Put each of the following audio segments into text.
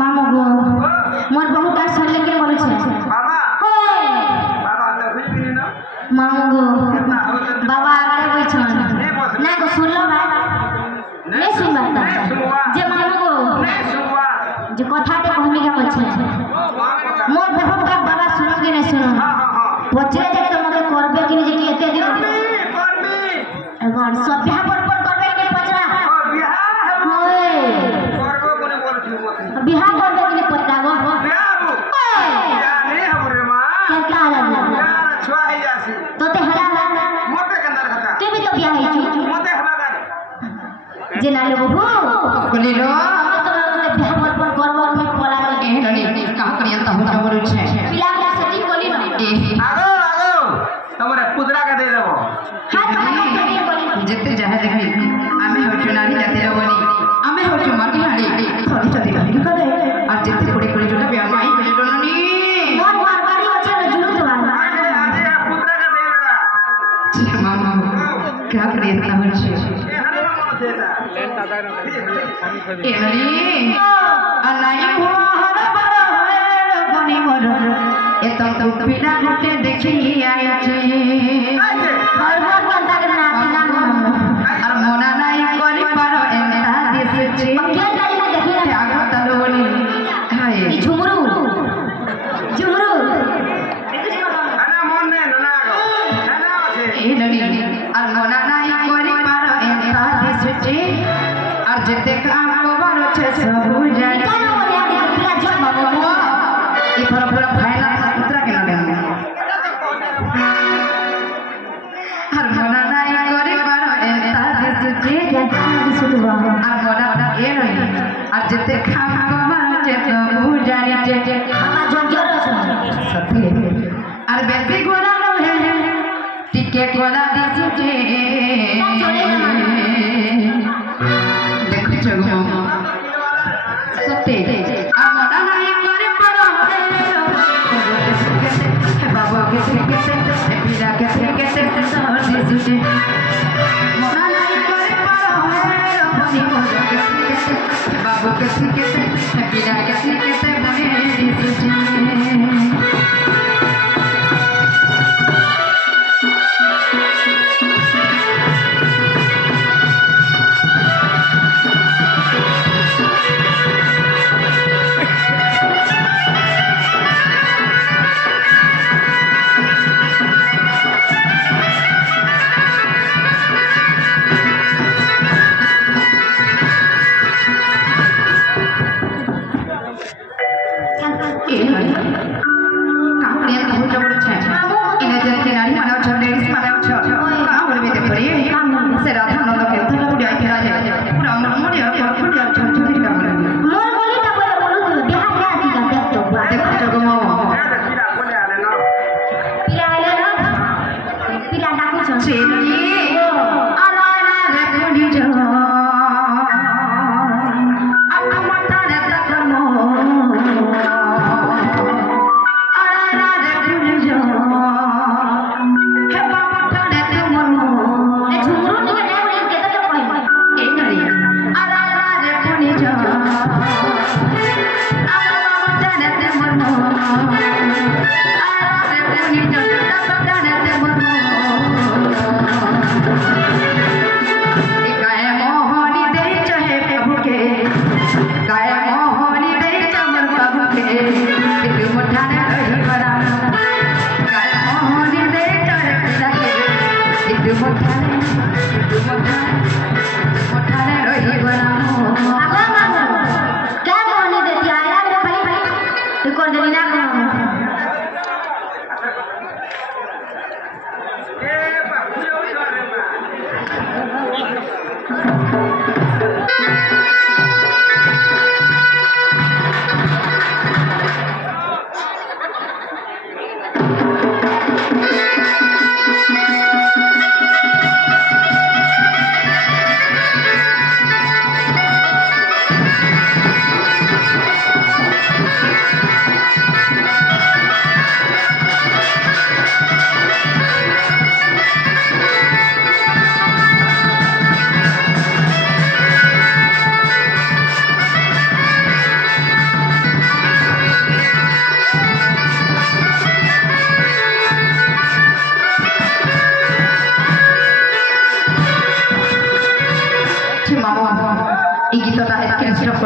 मामू गो मोर बहुत का सुन लेके बोले छे बाबा बाबा तो हुई भी ना मामू गो बाबा आगे बैठन नहीं को सुन लो भाई नहीं सुन बात जे मामू गो नहीं सुनवा जे कथा के कहनी के बोल छे मोर बहुत का बाबा सुनो कि नहीं सुनो हां हां हां पछरे जे तो मगे करबे कि नहीं जे एते दिन करबी एगो सब बियाह पर करबे कि पछरा बियाह होय करबो कोने बोल छु बियाह करबे कि नहीं पछरा गो बियाह नहीं हमरे मां क्या लगा यार छुआ है जासी तो ते हला मोटे के अंदर खता तू भी तो बियाह है छु मोटे हला गाड़ी जे ना लोग हो कोनी रो तो बियाह पर करबो में पला ए ननी का करियन त हो जबरू छे पिला के सेटिंग कोली ना आगो आगो तमरे पुदरा का दे देबो हां तो हम सेटिंग कोली जेते जाहे देखि आमे होचु नारी जाति रवनी आमे होचु माटी हाडी थोड़ी थोड़ी भाई करे और जेते कोड़ी कोड़ी जोटा बिया माई करे डोननी मोर बारी अच्छे न जुलू जवान आज पुदरा का दे देगा मामा क्या करियन त हो छे ए हरे मन देता लेन दादा ना ए ननी अनाई हो हर पर होए बनी मोर ए तो बिना गुटे देखि आई छे और बहुत बनता के नाती ना আর মনা নাই করি পারো এমতা দিছে क्या तारी में देखी ना আগা তলোনি হায় ई Jhumru Jhumru ana mon ne na go ana আছে এই ননি আর মনা নাই করি পারো এমতা দিছে আর যেতে কাম কবার আছে সব জানি क्या बोले आगे पिला जो বাবা এই পুরো পুরো ফাইনাল উতরা কেন দেন আর মনা নাই করি পারো এমতা দিছে क्या सुनो আর মনা এ নই আর যেতে কাম কবার আছে সব জানি मामा जो जो सत्य আর বেশি গোলা রহে টিকে গোলা দিছে দেখো চলো সত্যি আর মনা নাই করে পড়ো বাবা কেসে কেসে পিলা কেসে কেসে সর দিছে মনা নাই করে পড়ো বনি বনি কেসে বাবা কেসে কেসে পিলা কেসে কেসে বনে দিছে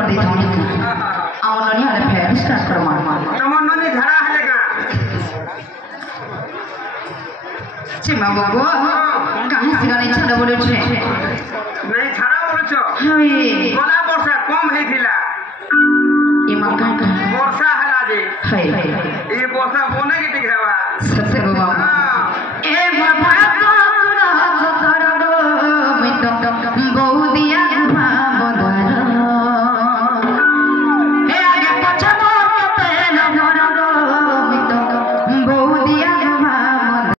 कर दी थोड़ी आओ ननी हले फेर स्टार्ट कर मार तमन ननी धरा है का चिमा बाबू कहां से गाने छड़ा बोले छे नहीं धरा बोलछो हाय गोला वर्षा कम हेथिला इमा का वर्षा हला जे हाय ए वर्षा बोने के दिखावा सत्य गो बाबू ए बाबा को सुना करो मैं तो बहु दिया